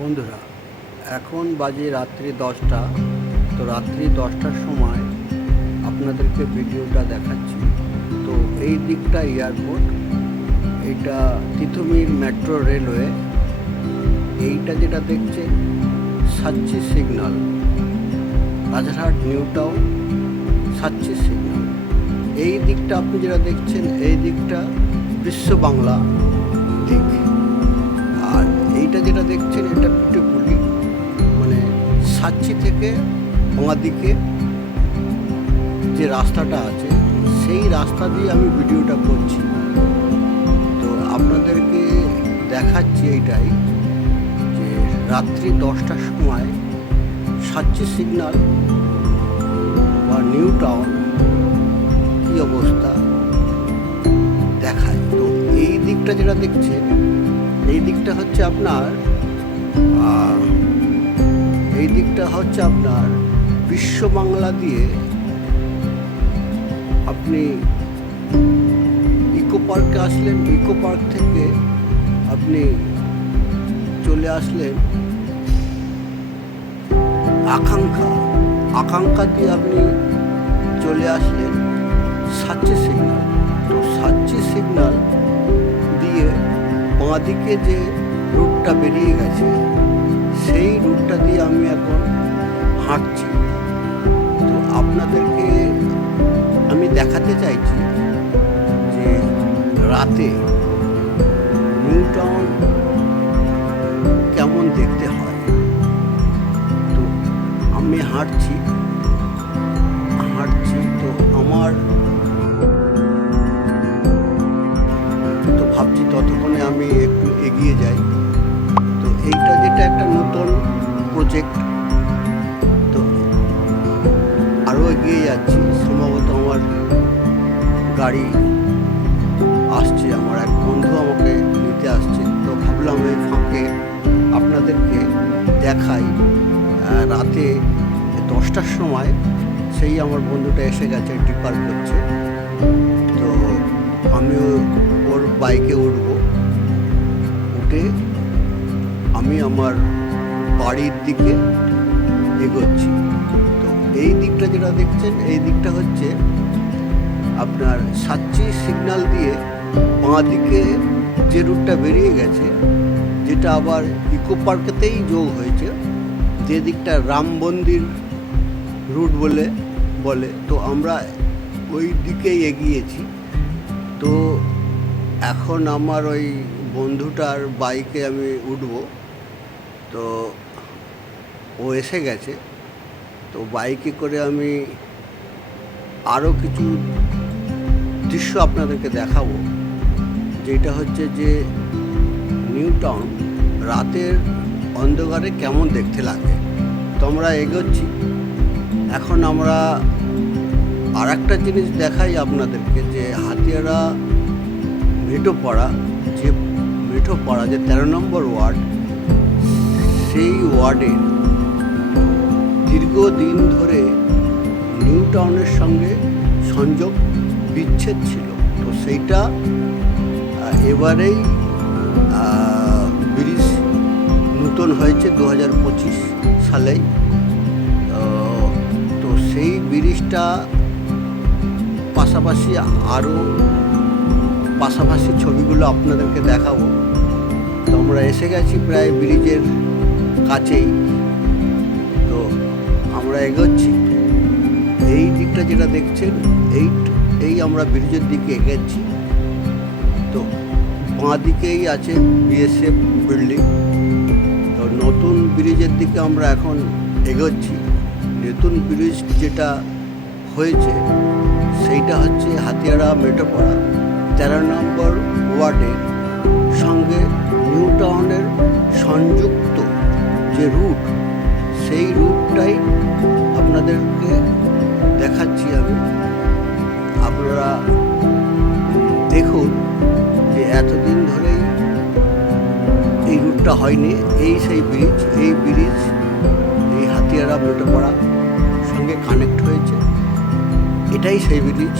বন্ধুরা, এখন বাজে রাত্রি দশটা। তো রাত্রি দশটার সময় আপনাদেরকে ভিডিওটা দেখাচ্ছি। তো এই দিকটা এয়ারপোর্ট, এটা তিতুমির মেট্রো রেলওয়ে। এইটা যেটা দেখছে সাচ্চি সিগন্যাল রাজারহাট, নিউ টাউন সাচ্চি সিগন্যাল এই দিকটা আপনি যেটা দেখছেন, এই দিকটা বিশ্ব বাংলা। দিকে যে রাস্তাটা আছে, সেই রাস্তা দিয়ে আমি ভিডিওটা করছি। তো আপনাদেরকে দেখাচ্ছি এইটাই যে রাত্রি দশটার সময় সাচ্চি সিগন্যাল বা নিউ টাউন কী অবস্থা দেখায়। তো এই দিকটা যেটা দেখছেন এই দিকটা হচ্ছে আপনার এই দিকটা হচ্ছে আপনার বিশ্ব বাংলা দিয়ে আপনি ইকো পার্কে আসলেন, ইকো পার্ক থেকে আপনি চলে আসলেন। আকাঙ্ক্ষা আকাঙ্ক্ষা দিয়ে আপনি চলে আসলেন সাচ্চি সিগনাল। তো সাচ্চি সিগনাল দিয়ে বাঁদিকে যে রুটটা বেরিয়ে গেছে, সেই রুটটা দিয়ে আমি এখন হাঁটছি তো আপনাদেরকে আমি দেখাতে চাইছি যে রাতে নিউ টাউন কেমন দেখতে হয়। তো আমি হাঁটছি হাঁটছি তো আমার তো ভাবছি ততক্ষণে আমি একটু এগিয়ে যাই। তো এইটা যেটা একটা নতুন প্রজেক্ট যাচ্ছি, সম্ভবত আমার গাড়ি আসছে, আমার এক বন্ধু আমাকে নিতে আসছে। তো ভাবলাম এই ফাঁকে আপনাদেরকে দেখাই। রাতে দশটার সময় সেই আমার বন্ধুটা এসে গেছে, ডিপার করছে। তো আমিও ওর বাইকে উঠব। উঠে আমি আমার বাড়ির দিকে এগোচ্ছি। এই দিকটা যেটা দেখছেন, এই দিকটা হচ্ছে আপনার সাচ্চি সিগন্যাল দিয়ে বাঁ দিকে যে রুটটা বেরিয়ে গেছে, যেটা আবার ইকো পার্কেতেই যোগ হয়েছে, যে দিকটা রাম মন্দির রুট বলে বলে। তো আমরা ওই দিকেই এগিয়েছি। তো এখন আমার ওই বন্ধুটার বাইকে আমি উঠব। তো ও এসে গেছে। তো বাইকে করে আমি আরও কিছু দৃশ্য আপনাদেরকে দেখাবো। যেটা হচ্ছে যে নিউ টাউন রাতের অন্ধকারে কেমন দেখতে লাগে। তো আমরা এগোচ্ছি। এখন আমরা আর একটা জিনিস দেখাই আপনাদেরকে যে হাতিয়ারা মেঠোপাড়া যে মেঠোপাড়া যে তেরো নম্বর ওয়ার্ড, সেই ওয়ার্ডের দীর্ঘদিন ধরে নিউ টাউনের সঙ্গে সংযোগ বিচ্ছেদ ছিল। তো সেইটা এবারেই ব্রিজ নতুন হয়েছে দু হাজার পঁচিশ সালেই। তো সেই ব্রিজটা পাশাপাশি আরও পাশাপাশি ছবিগুলো আপনাদেরকে দেখাবো। তো আমরা এসে গেছি প্রায় ব্রিজের কাছেই। আমরা এগোচ্ছি। এই দিকটা যেটা দেখছেন, এই এই আমরা ব্রিজের দিকে এগোচ্ছি। তো বাঁ দিকেই আছে বিএসএফ বিল্ডিং। তো নতুন ব্রিজের দিকে আমরা এখন এগোচ্ছি। নতুন ব্রিজ যেটা হয়েছে, সেইটা হচ্ছে হাতিয়ারা মেটোপাড়া তেরো নম্বর ওয়ার্ডের সঙ্গে নিউ টাউনের সংযুক্ত যে রুট সেই রুটটাই আপনাদেরকে দেখাচ্ছি আমি। আপনারা দেখুন যে এতদিন ধরেই এই রুটটা হয়নি। এই সেই ব্রিজ এই ব্রিজ এই হাতিয়ারা মেটোপাড়া সঙ্গে কানেক্ট হয়েছে। এটাই সেই ব্রিজ